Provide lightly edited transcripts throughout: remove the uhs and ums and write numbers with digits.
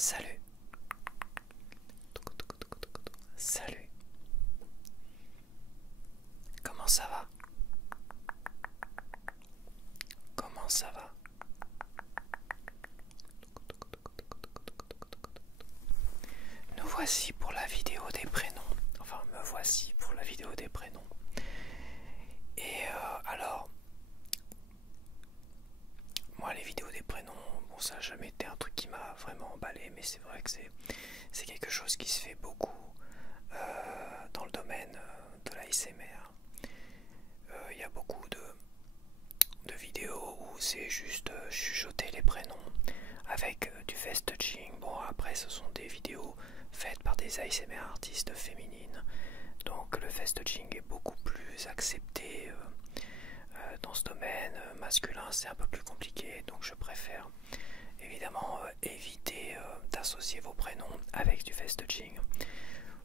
Salut. Salut. Comment ça va? Comment ça va? Nous voici pour la vidéo des prénoms. Enfin, me voici pour la vidéo des prénoms. Et alors, moi les vidéos des prénoms, bon ça n'a jamais été un truc qui m'a vraiment emballé, mais c'est vrai que c'est quelque chose qui se fait beaucoup dans le domaine de l'ASMR. Il y a beaucoup de vidéos où c'est juste chuchoter les prénoms avec du face touching. Bon, après ce sont des vidéos faites par des ASMR artistes féminines, donc le face touching est beaucoup plus accepté dans ce domaine. Masculin c'est un peu plus compliqué, donc je préfère évidemment éviter d'associer vos prénoms avec du face touching.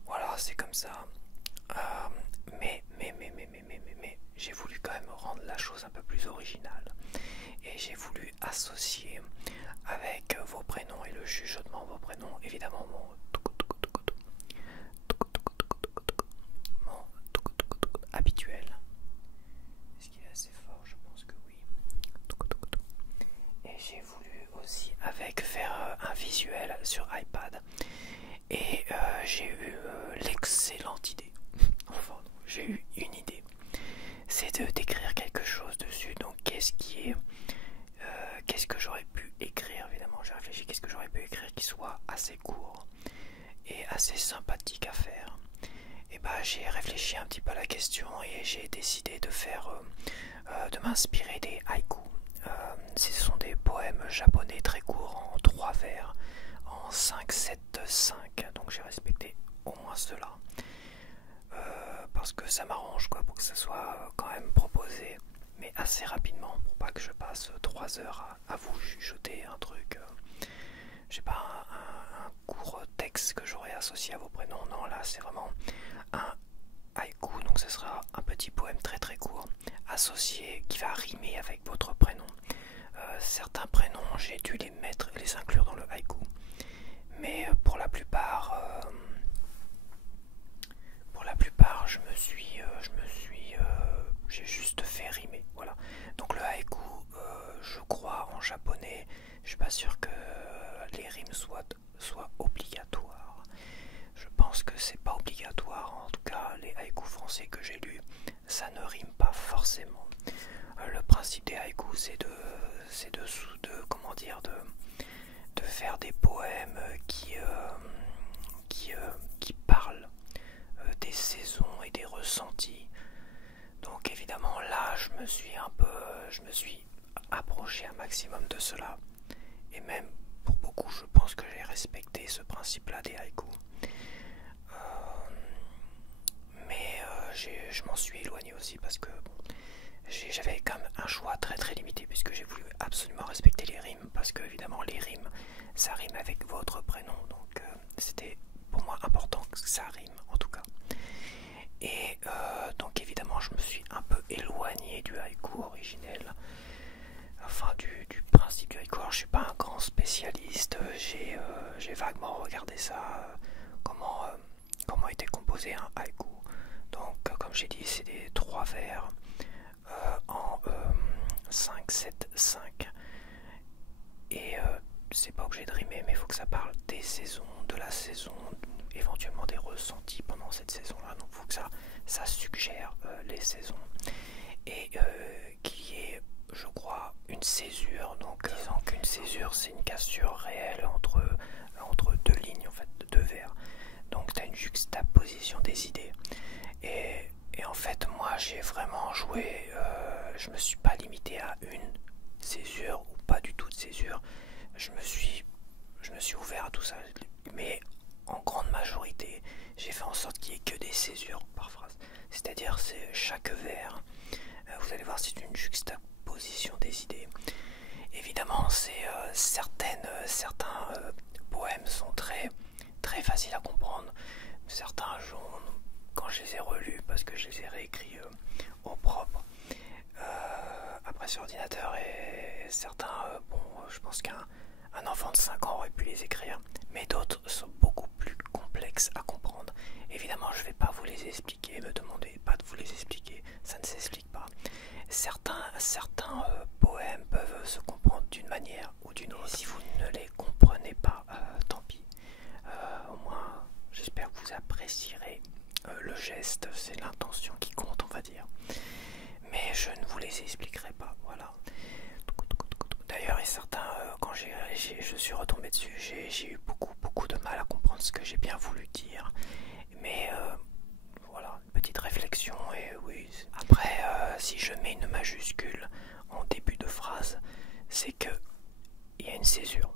Voilà, c'est comme ça. Mais j'ai voulu quand même rendre la chose un peu plus originale et j'ai voulu associer avec vos prénoms et le chuchotement de vos prénoms évidemment mon habituel. Est-ce qu'il est assez fort? Je pense que oui. Et j'ai voulu aussi faire un visuel sur iPad et j'ai eu l'excellente idée. Enfin, j'ai eu une idée. C'est de d'écrire quelque chose dessus. Donc qu'est-ce que j'aurais pu écrire? Évidemment j'ai réfléchi, qu'est-ce que j'aurais pu écrire qui soit assez court et assez sympathique à faire. Et bah j'ai réfléchi un petit peu à la question et j'ai décidé de de m'inspirer des haïkus. Ce sont des poèmes japonais très courts en 3 vers, en 5, 7, 5, donc j'ai respecté au moins cela. Parce que ça m'arrange quoi, pour que ça soit quand même proposé, mais assez rapidement, pour pas que je passe 3 heures à vous chuchoter un truc, je sais pas, un court texte que j'aurais associé à vos prénoms. Non, là c'est vraiment un haïku, donc ce sera un petit poème très très court, associé, qui va rimer avec votre prénom. Certains prénoms, j'ai dû les inclure dans le haïku, mais pour la plupart, j'ai juste fait rimer. Voilà. Donc le haïku, je crois en japonais, je suis pas sûr que les rimes soient obligatoires. Je pense que c'est pas obligatoire. En tout cas, les haïkus français que j'ai lus, ça ne rime pas forcément. Le principe des haïkus, c'est de faire des poèmes qui parlent des saisons et des ressentis. Donc évidemment là je me suis approché un maximum de cela, et même pour beaucoup je pense que j'ai respecté ce principe là des haïkus. Mais je m'en suis éloigné aussi parce que bon, j'avais quand même un choix très très limité, puisque j'ai voulu absolument respecter les rimes, parce que évidemment les rimes ça rime avec votre prénom, donc c'était pour moi important que ça rime en tout cas. Et donc évidemment je me suis un peu éloigné du haïku originel, enfin du principe du haïku. Alors, je suis pas un grand spécialiste, j'ai vaguement regardé ça, comment était composé un haïku. Donc comme j'ai dit, c'est des 3 vers en 5, 7, 5, et c'est pas obligé de rimer, mais il faut que ça parle des saisons, de la saison, éventuellement des ressentis pendant cette saison là. Donc il faut que ça suggère les saisons, et qu'il y ait, je crois, une césure. Donc disons qu'une césure c'est une cassure réelle entre 2 lignes, en fait, de 2 vers. Donc tu as une juxtaposition des idées, et en fait moi j'ai vraiment joué, je me suis pas limité à une césure ou pas du tout de césure. Je me suis ouvert à tout ça, mais en grande majorité j'ai fait en sorte qu'il n'y ait que des césures par phrase, c'est-à-dire c'est chaque vers, vous allez voir, c'est une juxtaposition des idées. Évidemment certains poèmes sont très très faciles à comprendre, certains quand je les ai relus, parce que je les ai réécrits au propre après sur ordinateur, et certains, bon, je pense qu'un enfant de 5 ans aurait pu les écrire, mais d'autres sont beaucoup plus complexes à comprendre. Évidemment, je ne vais pas vous les expliquer, me demandez pas de vous les expliquer, ça ne s'explique pas. Certains poèmes peuvent se comprendre d'une manière ou d'une autre. Et si vous ne les comprenez pas, tant pis. Au moins, j'espère que vous apprécierez le geste, c'est l'intention qui compte, on va dire. Mais je ne vous les expliquerai pas, voilà. D'ailleurs, et certains, quand je suis retombé dessus, j'ai eu beaucoup de mal à comprendre ce que j'ai bien voulu dire. Mais voilà, une petite réflexion, et oui. Après, si je mets une majuscule en début de phrase, c'est que il y a une césure.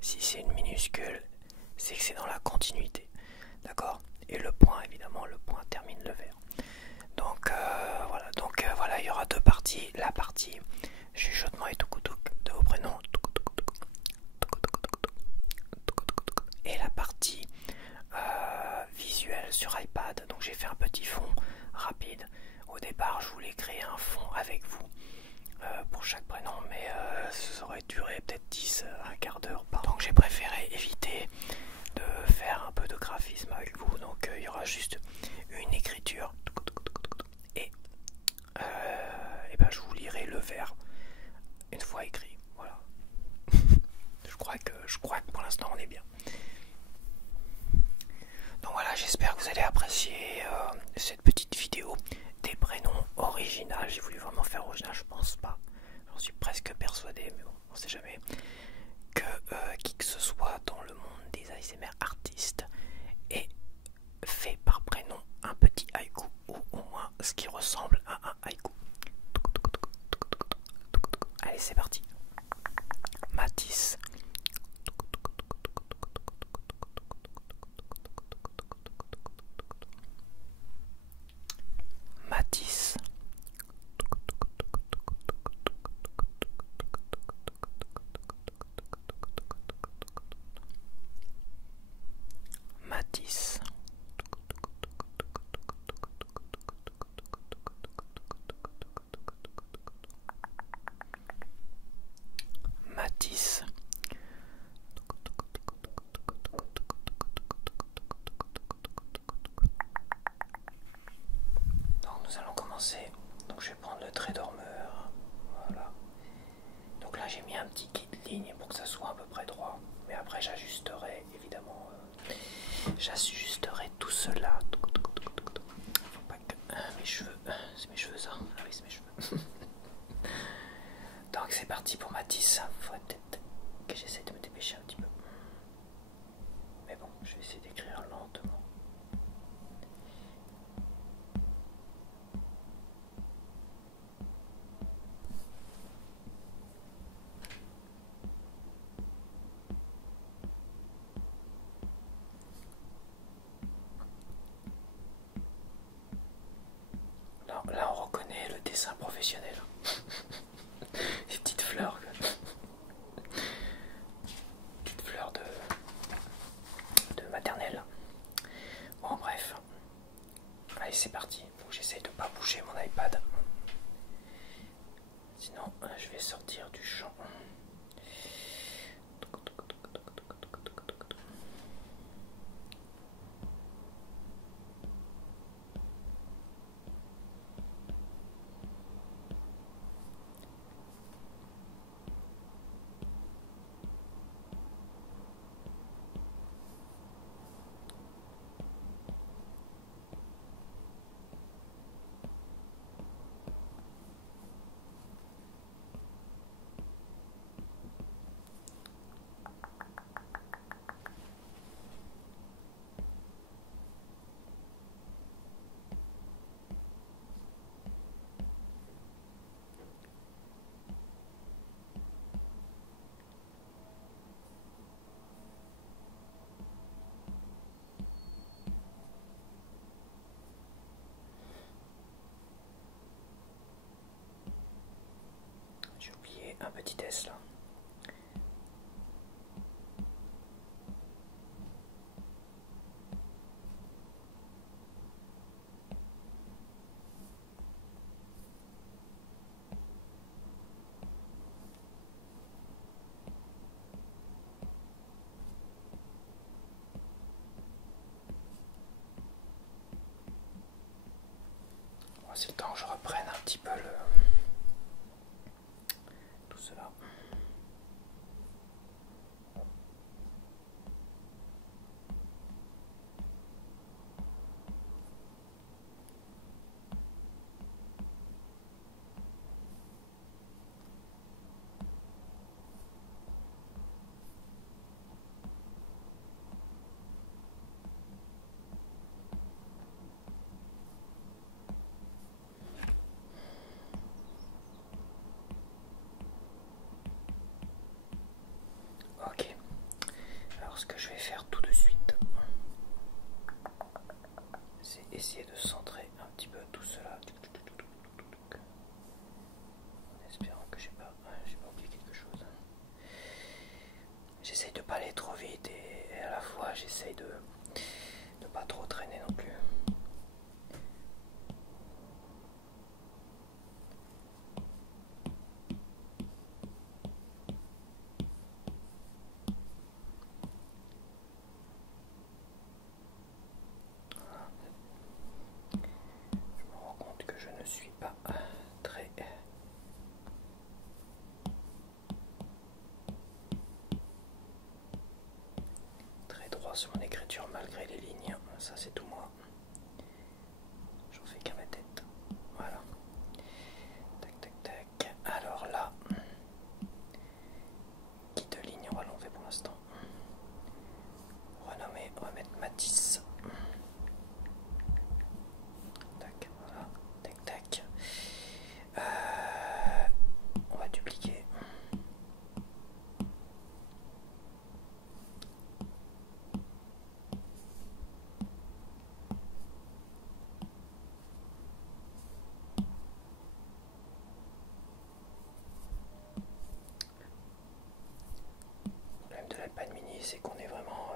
Si c'est une minuscule, c'est que c'est dans la continuité. D'accord? Et le point, évidemment, le point termine le vers. Donc voilà, il y aura deux parties. La partie chuchotement et tukoutouk de vos prénoms. Et la partie visuelle sur iPad. Donc j'ai fait un petit fond rapide. Au départ, je voulais créer un fond avec vous pour chaque prénom, mais ça aurait duré peut-être 10, un quart d'heure. Donc j'ai préféré éviter de faire un peu de graphisme avec vous. Donc il y aura juste une écriture et ben, je vous lirai le vers une fois écrit. Voilà. je crois que pour l'instant on est bien. Donc voilà, j'espère que vous allez apprécier cette petite vidéo des prénoms originaux. J'ai voulu vraiment faire original, je pense pas. J'en suis presque persuadé, mais bon, on sait jamais. Que qui que ce soit dans le monde des ASMR artistes ait fait par prénom un petit haïku, ou au moins ce qui ressemble à un haïku. Allez, c'est parti. Matisse. Matisse. Matisse. Matisse. Donc nous allons commencer. Donc je vais prendre le trait dormeur. Voilà. Donc là j'ai mis un petit guide-ligne pour que ça soit à peu près droit. Mais après j'ajusterai évidemment. J'ajusterai tout cela. Faut pas que mes cheveux. C'est mes cheveux ça. Ah oui, c'est mes cheveux. Donc c'est parti pour Matisse. Faudrait peut-être que j'essaie de me dépêcher un petit peu. Mais bon, je vais essayer d'écrire lentement. Là on reconnaît le dessin professionnel. Les petites fleurs. Petites fleurs de maternelle. Bon bref. Allez c'est parti. Faut que j'essaye de pas bouger mon iPad. Sinon je vais sortir du champ. J'ai oublié un petit S là. que je reprenne un petit peu tout cela. Ok, alors ce que je vais faire tout de suite, c'est essayer de centrer un petit peu tout cela, en espérant que j'ai pas oublié quelque chose. J'essaye de pas aller trop vite et à la fois j'essaye de ne pas trop traîner non plus. Je me rends compte que je ne suis pas très droit sur mon écriture malgré les lignes. Ça c'est tout moi. J'en fais qu'à ma tête. Voilà. Tac tac tac. Alors là, qui de ligne on va l'enlever pour l'instant. Renommer, on va mettre Matisse. Tac, voilà. Tac tac. On va dupliquer. Le problème de l'iPad mini, c'est qu'on est vraiment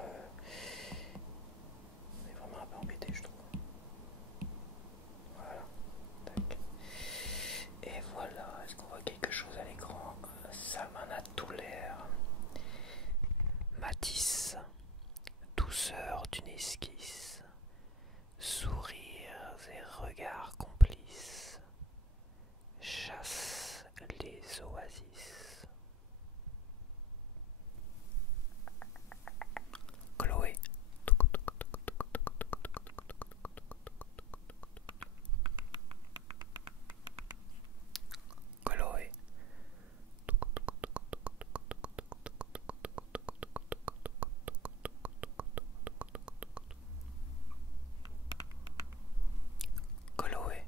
un peu embêté, je trouve. Voilà. Tac. Et voilà. Est-ce qu'on voit quelque chose à l'écran? Ça m'en a tout l'air. Matisse, douceur d'une esquisse, sourires et regards complices, chasse les oasis. Chloé. Chloé. Chloé.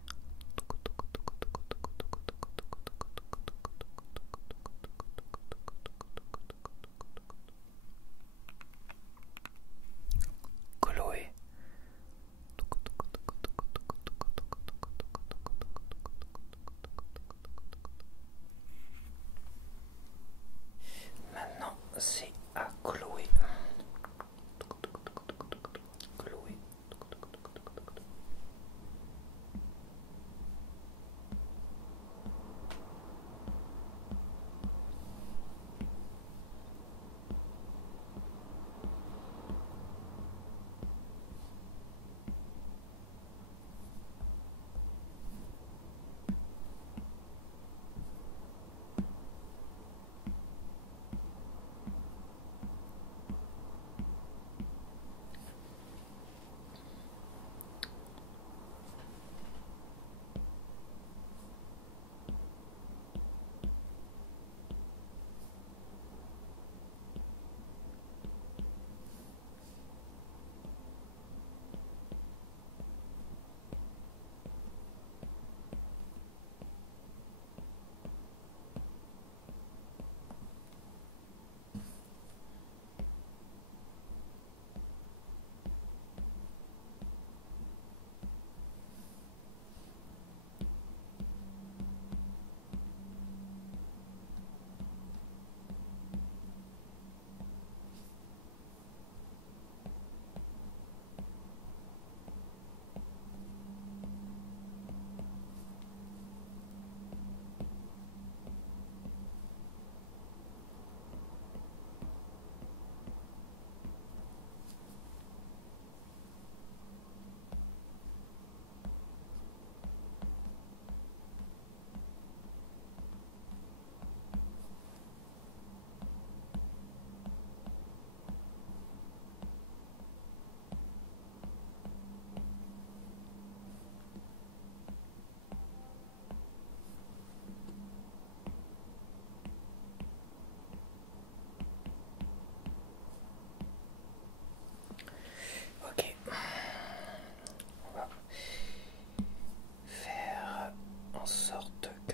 Chloé. Maintenant, c'est à Chloé. Chloé.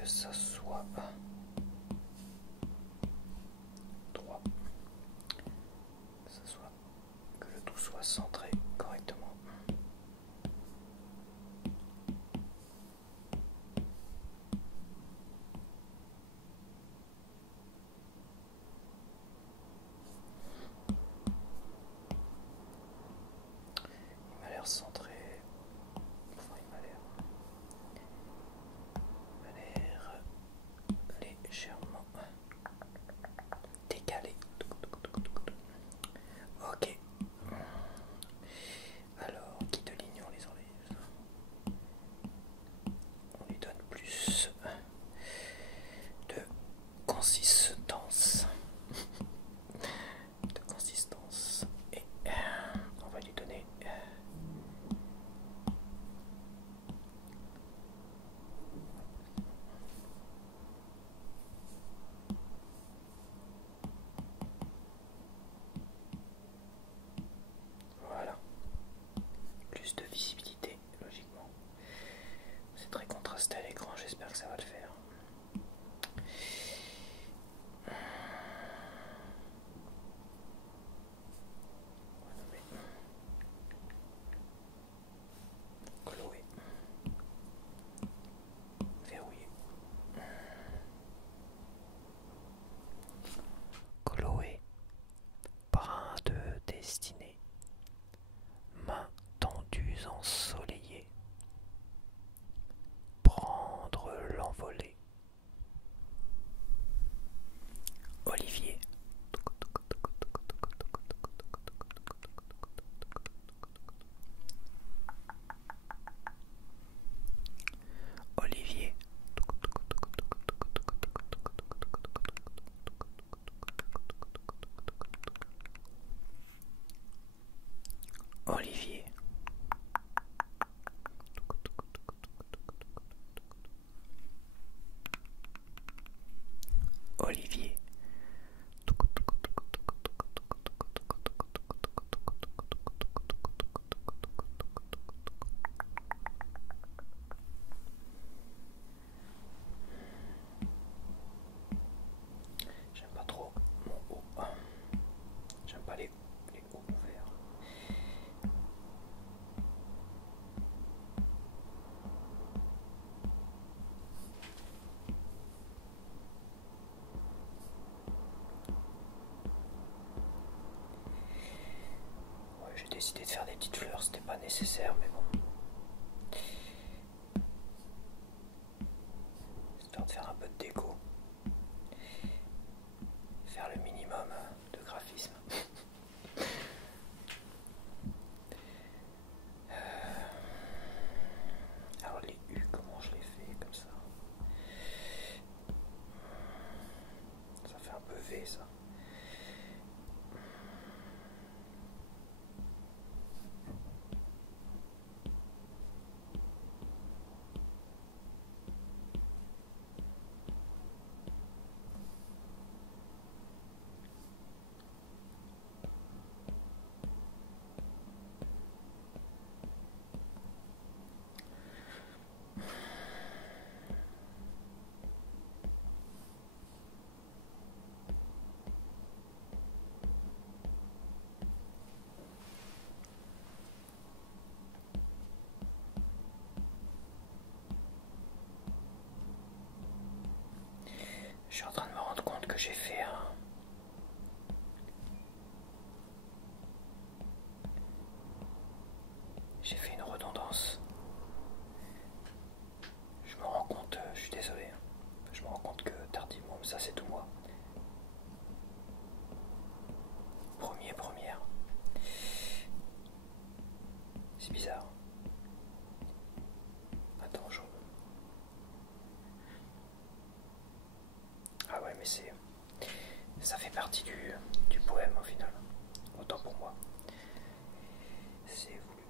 ça soit droit, que le tout soit centré correctement. Il m'a l'air centré, enfin il m'a l'air légèrement décalé. Ok. Alors, qui de ligne on les enlève. On lui donne plus de consistance. Et on va lui donner voilà, plus de visibilité logiquement. C'est très contrasté à l'écran, j'espère que ça va le faire. Chloé. Verrouillé. Chloé. Brin de destinée. Mains tendues ensoleillées. Prendre l'envolée. Olivier. Olivier. Olivier. Olivier. J'aime pas trop mon haut. J'aime pas les hauts ouverts. Ouais, j'ai décidé de faire des petites fleurs, c'était pas nécessaire, mais bon. Histoire de faire un peu de déco. Faire le minimum de graphisme. Alors les U, comment je les fais comme ça? Ça fait un peu V ça. Je suis en train de me rendre compte que j'ai fait une redondance. Je me rends compte, je suis désolé. Je me rends compte que tardivement, mais ça c'est tout moi. Première. C'est bizarre. Attends, ah ouais, mais ça fait partie du poème au final. Autant pour moi. C'est voulu.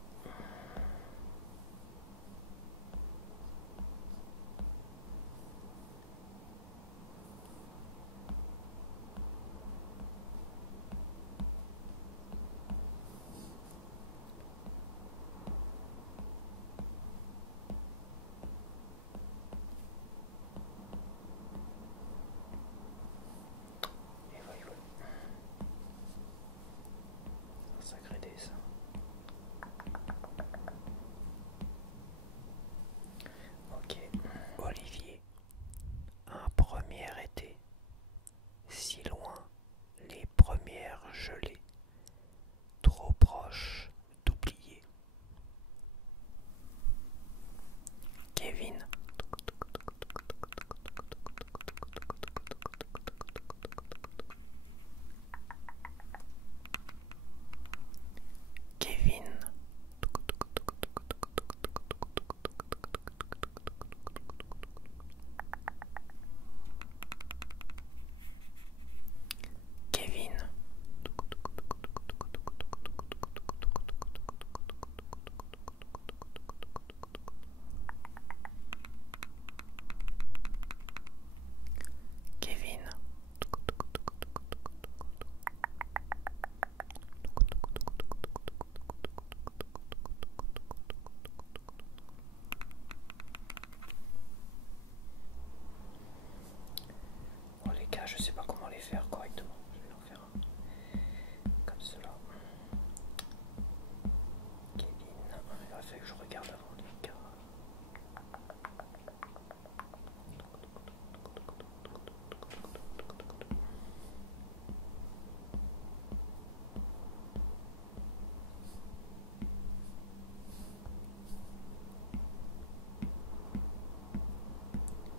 Oh les gars, je sais pas comment les faire correctement. Je vais en faire un comme cela. Kevin, il aurait fallu que je regarde avant les gars.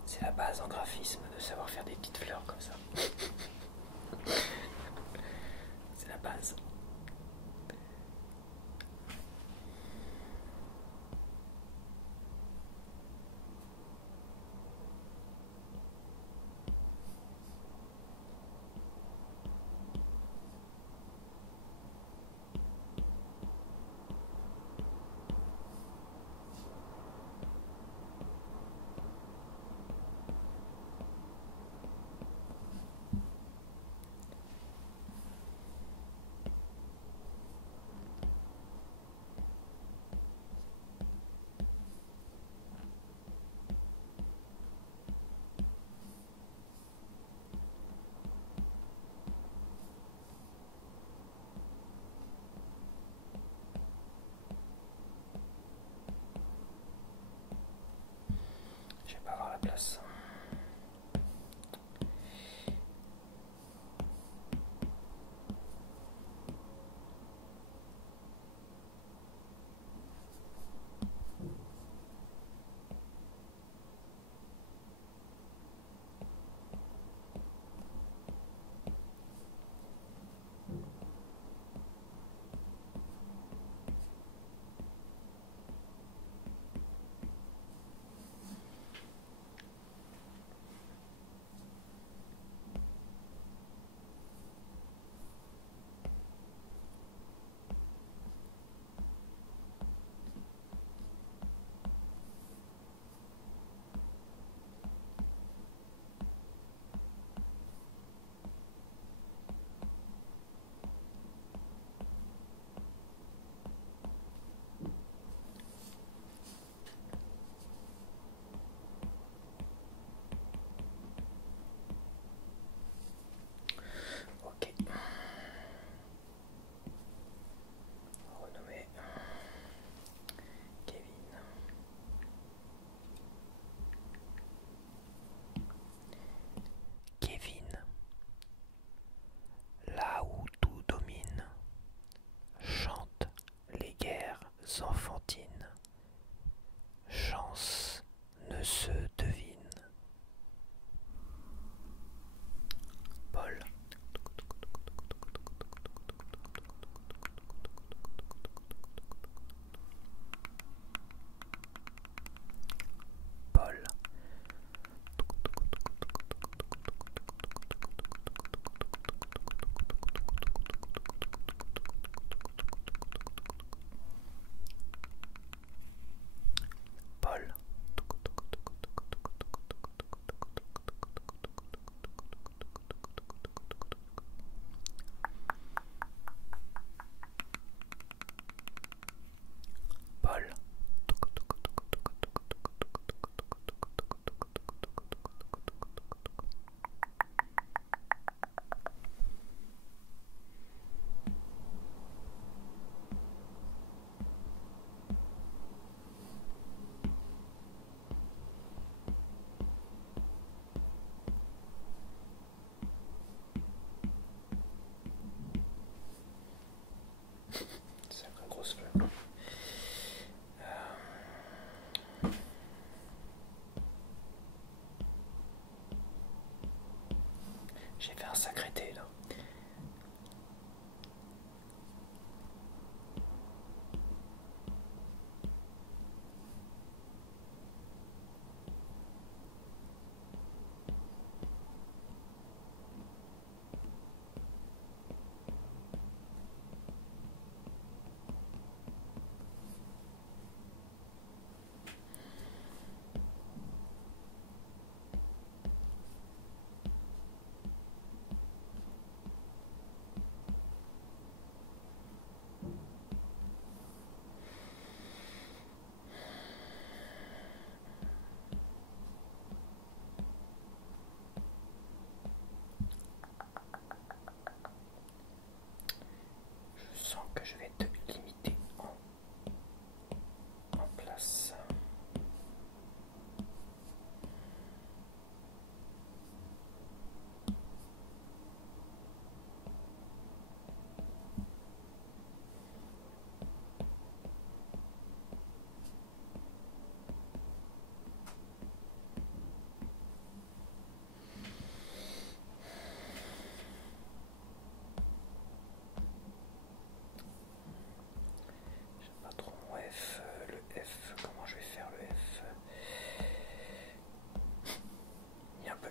C'est la base en graphisme de savoir faire des petites fleurs comme ça. C'est la base. Je vais pas avoir la place. Ok. Renommé Kevin. Kevin, là où tout domine, chante les guerres enfantines. Chance ne se devine. Paul. Paul. Paul. Paul. Sacrée grosse fleur. J'ai fait un sacré thé là.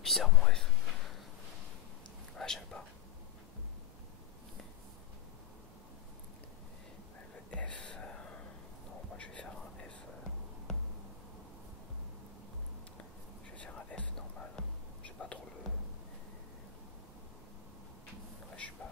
bizarre mon F. Voilà, j'aime pas. Le F. Non, moi je vais faire un F. Je vais faire un F normal. Je sais pas trop le. Ouais, je suis pas.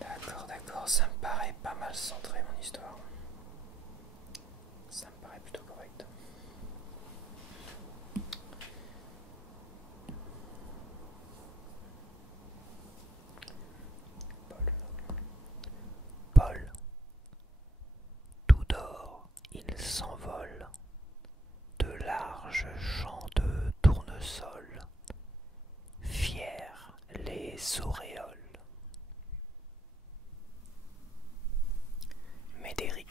D'accord, d'accord, ça me paraît pas mal centré mon histoire. Ça me paraît plutôt correct. Paul. Paul. Tout d'or, il s'envole. De larges champs de tournesol. Fiers les auréoles. Médéric.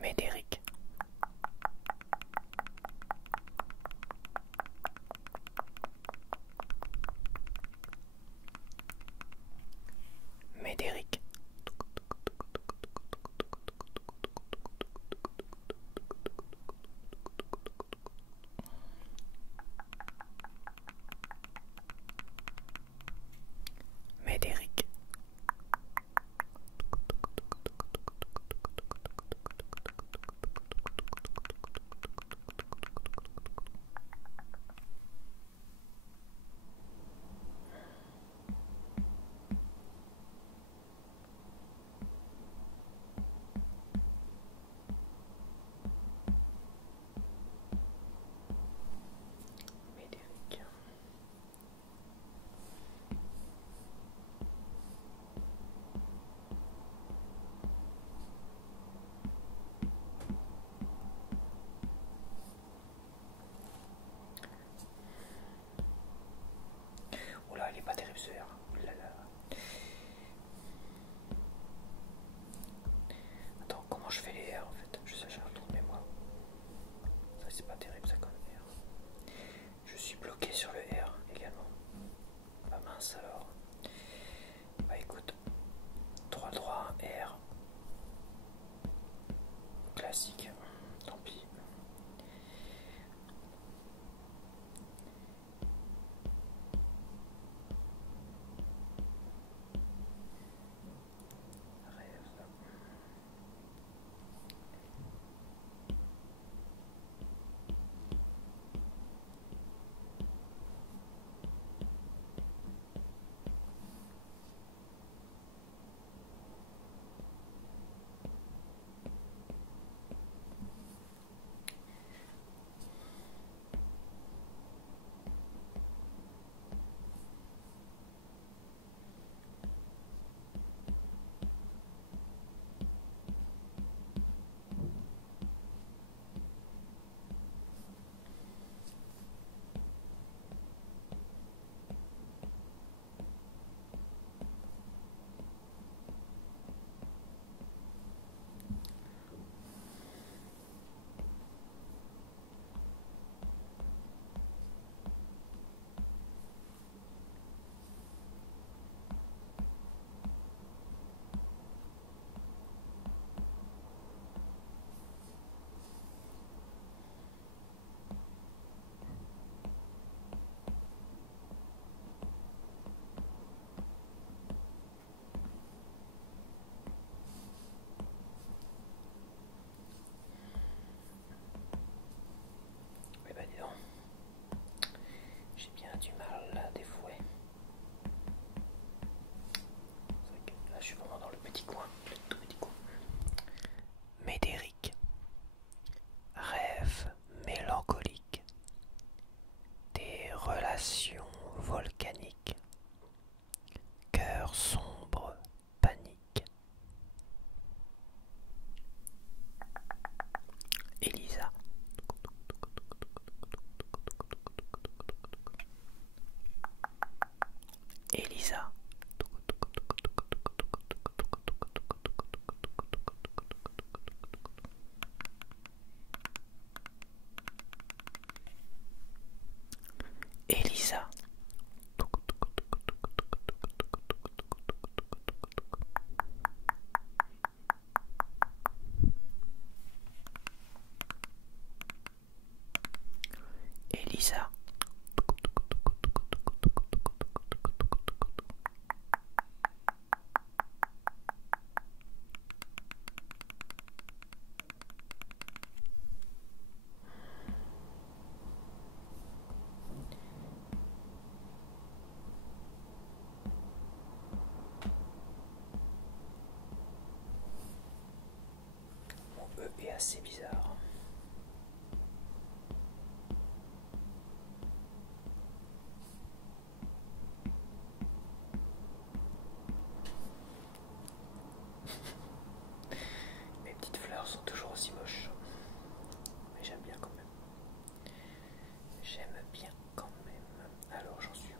Médéric. Médéric. assez bizarre. Mes petites fleurs sont toujours aussi moches. Mais j'aime bien quand même. J'aime bien quand même. Alors j'en suis où?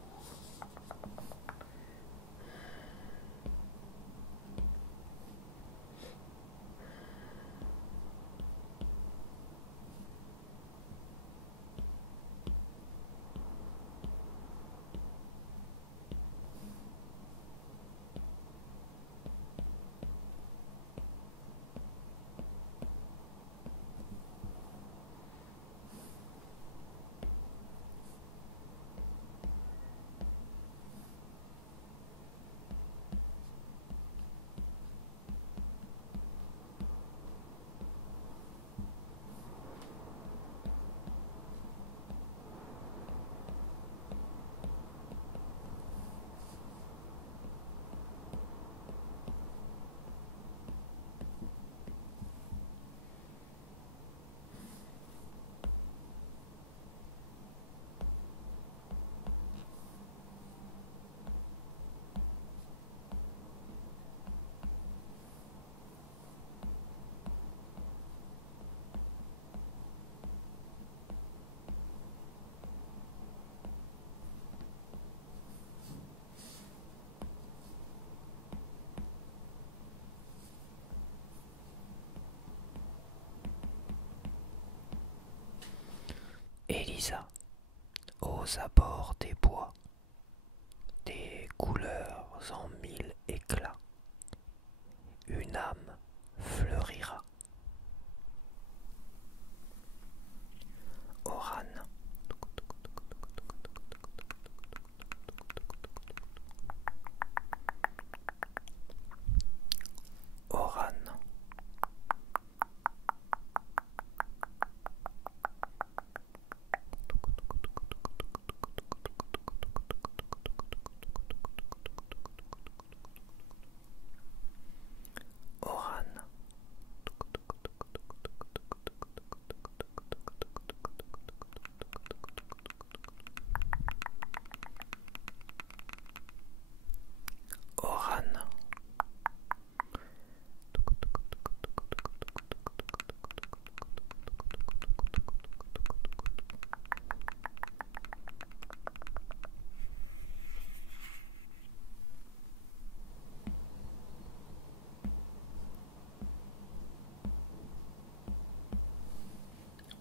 Elisa, aux abords des bois, des couleurs en mille éclats, une âme fleurira. Oran, Oran, Oran, Oran,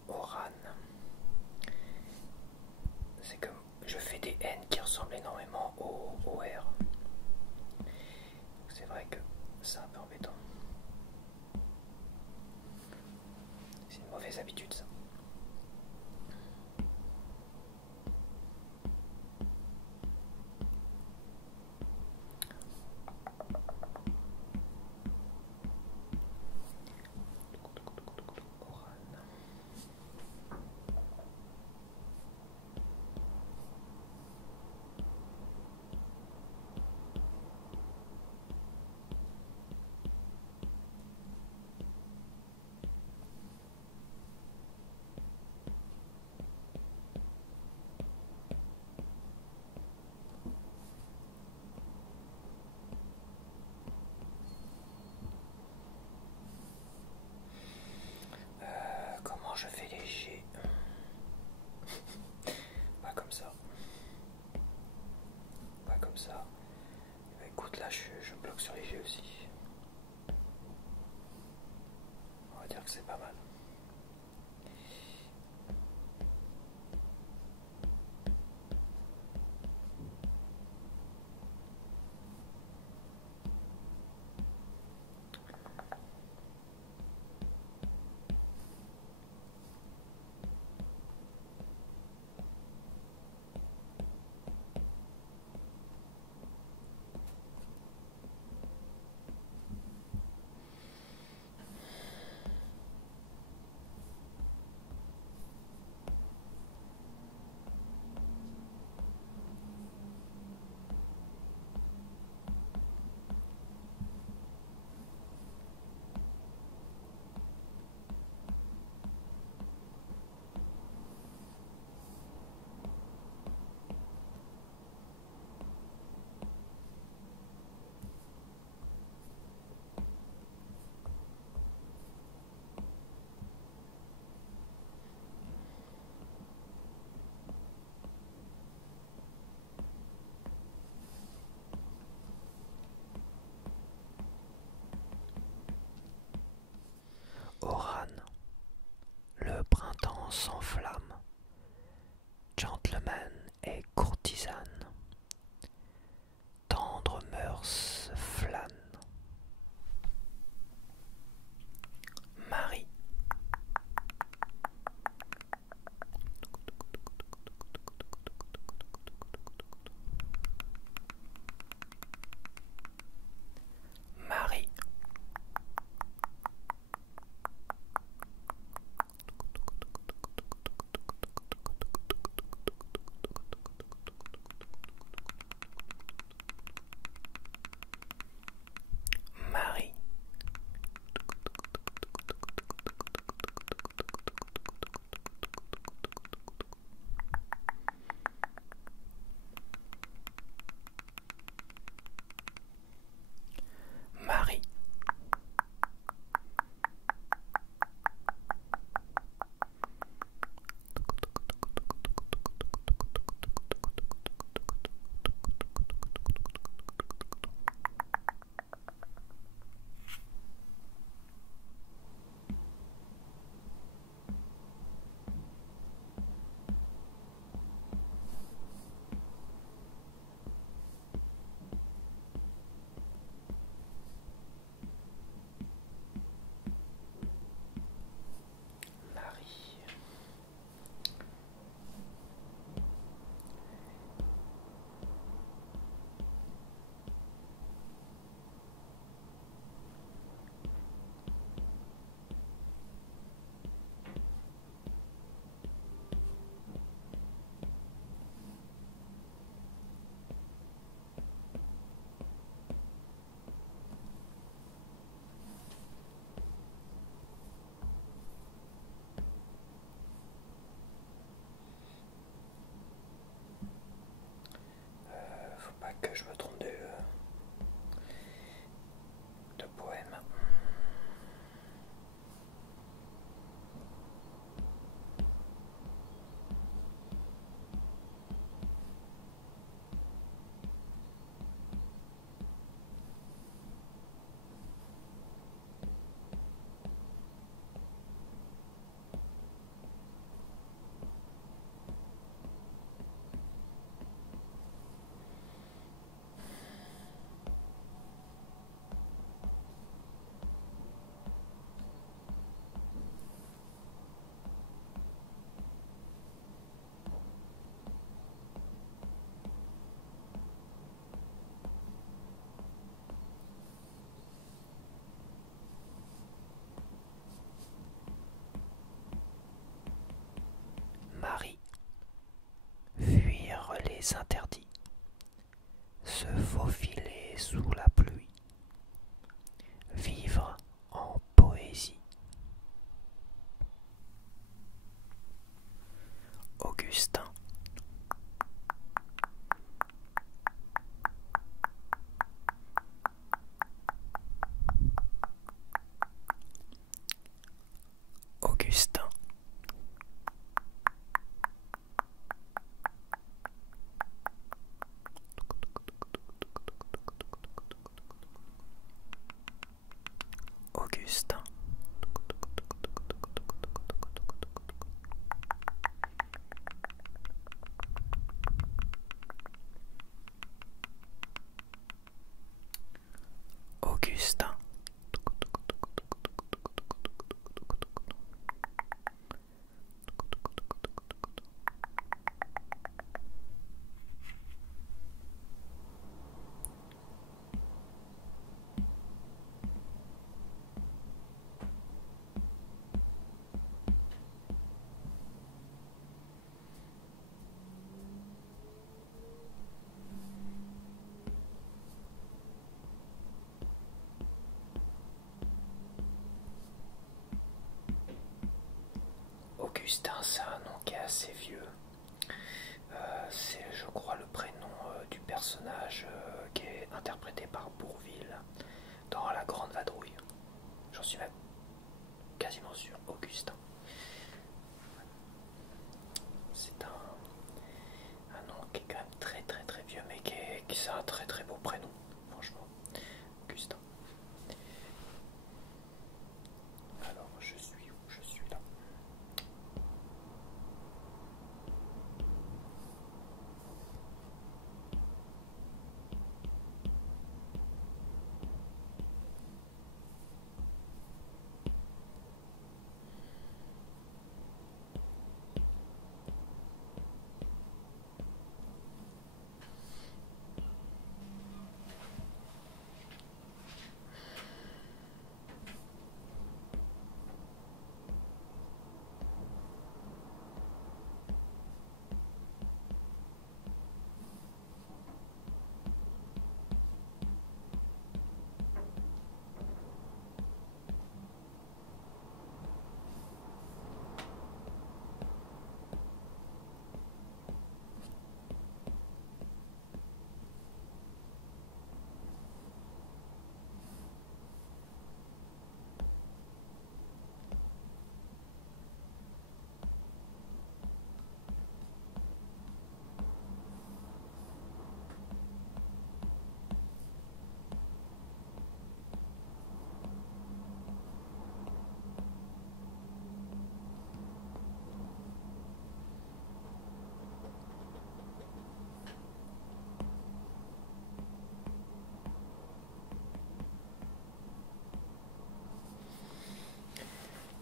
Oran. C'est comme je fais des N qui ressemblent énormément au R. C'est vrai que c'est un peu embêtant. C'est une mauvaise habitude ça. Oran. Comment je fais les G? Pas comme ça. Pas comme ça. Bah, écoute, là je bloque sur les G aussi. On va dire que c'est pas mal. Augustin, c'est un nom qui est assez vieux. C'est, je crois, le prénom du personnage qui est interprété par Bourvil dans La Grande Vadrouille. J'en suis même quasiment sûr, Augustin. C'est un nom qui est quand même très très très vieux, mais qui c'est un très très beau prénom, franchement. Augustin. Alors, je suis où? Je suis là.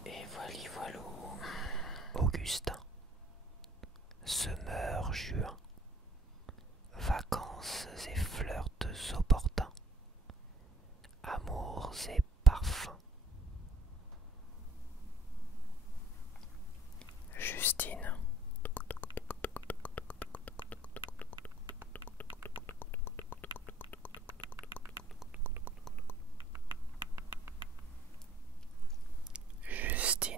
Et voilà, Augustin. Semeur juin. Vacances et flirts opportuns. Amours et parfums. Justine. Justine.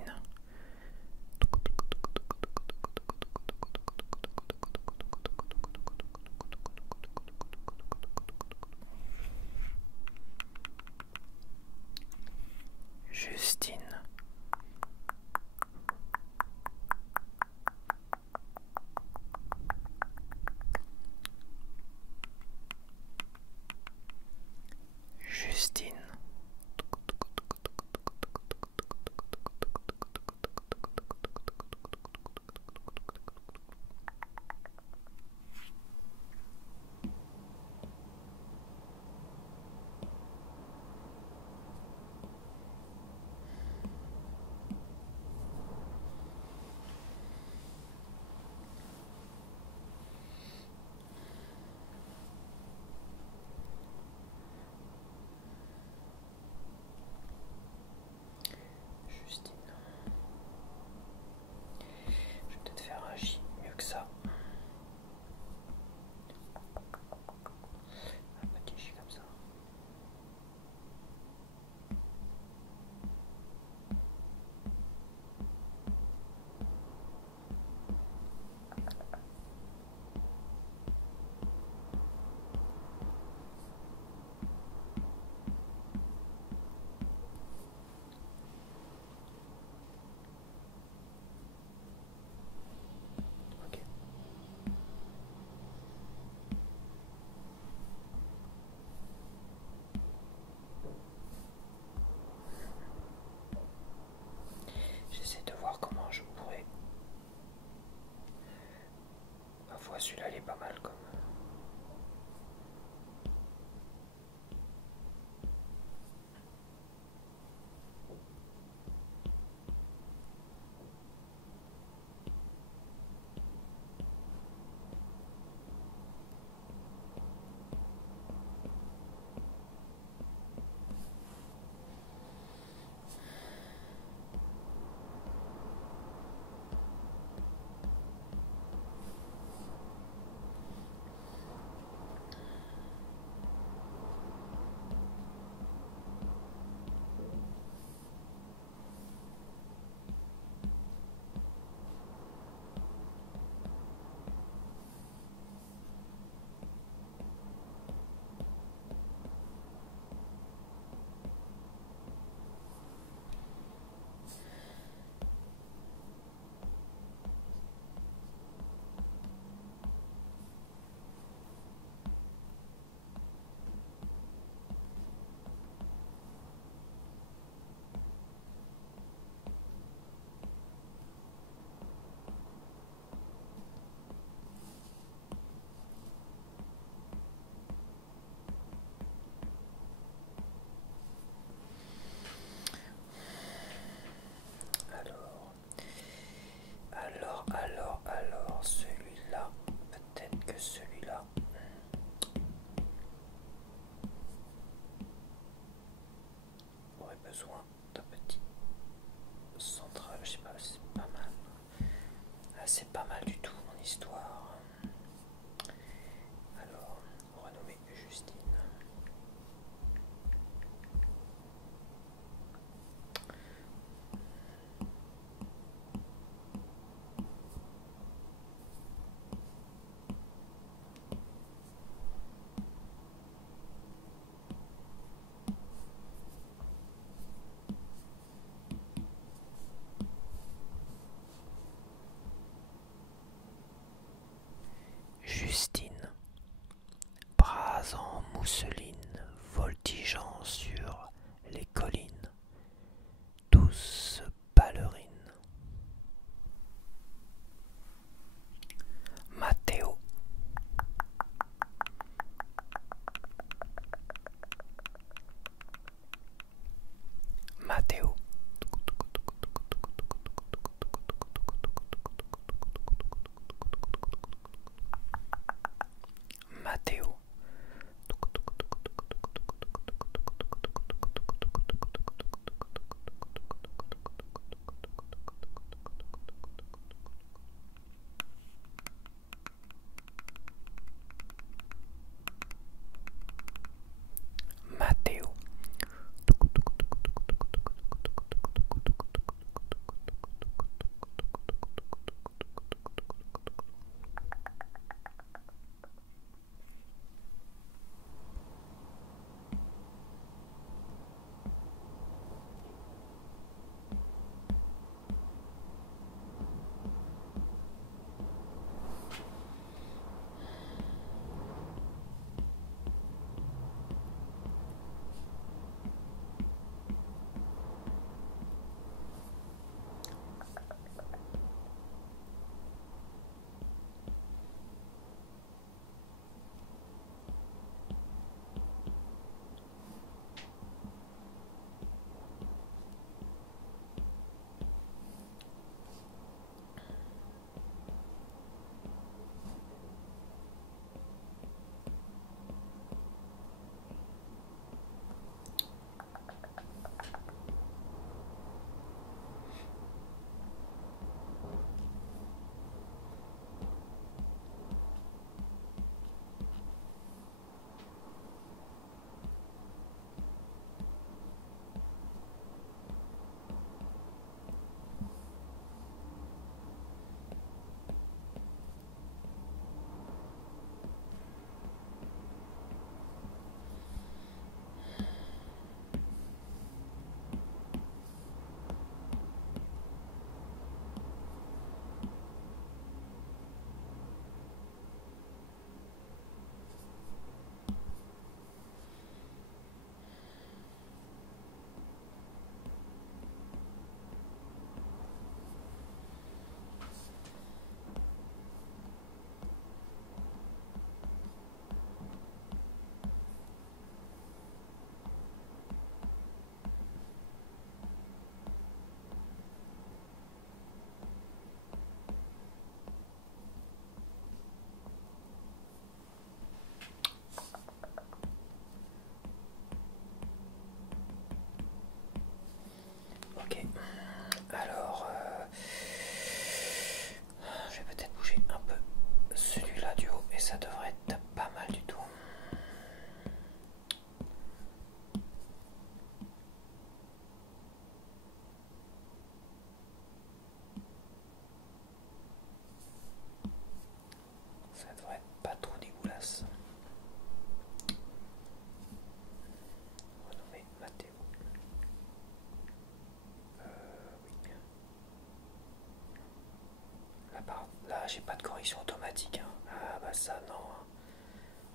correction automatique. Hein. Ah bah ça non. Hein.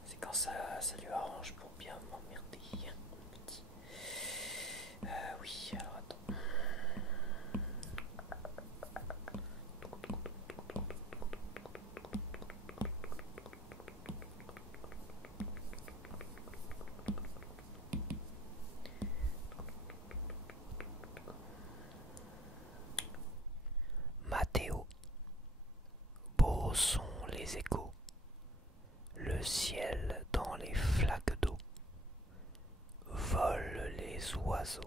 C'est quand ça lui arrange pour bien m'emmerder. Mon petit. Oui, alors attends. Mathéo. Beaux sont les échos, le ciel dans les flaques d'eau, volent les oiseaux.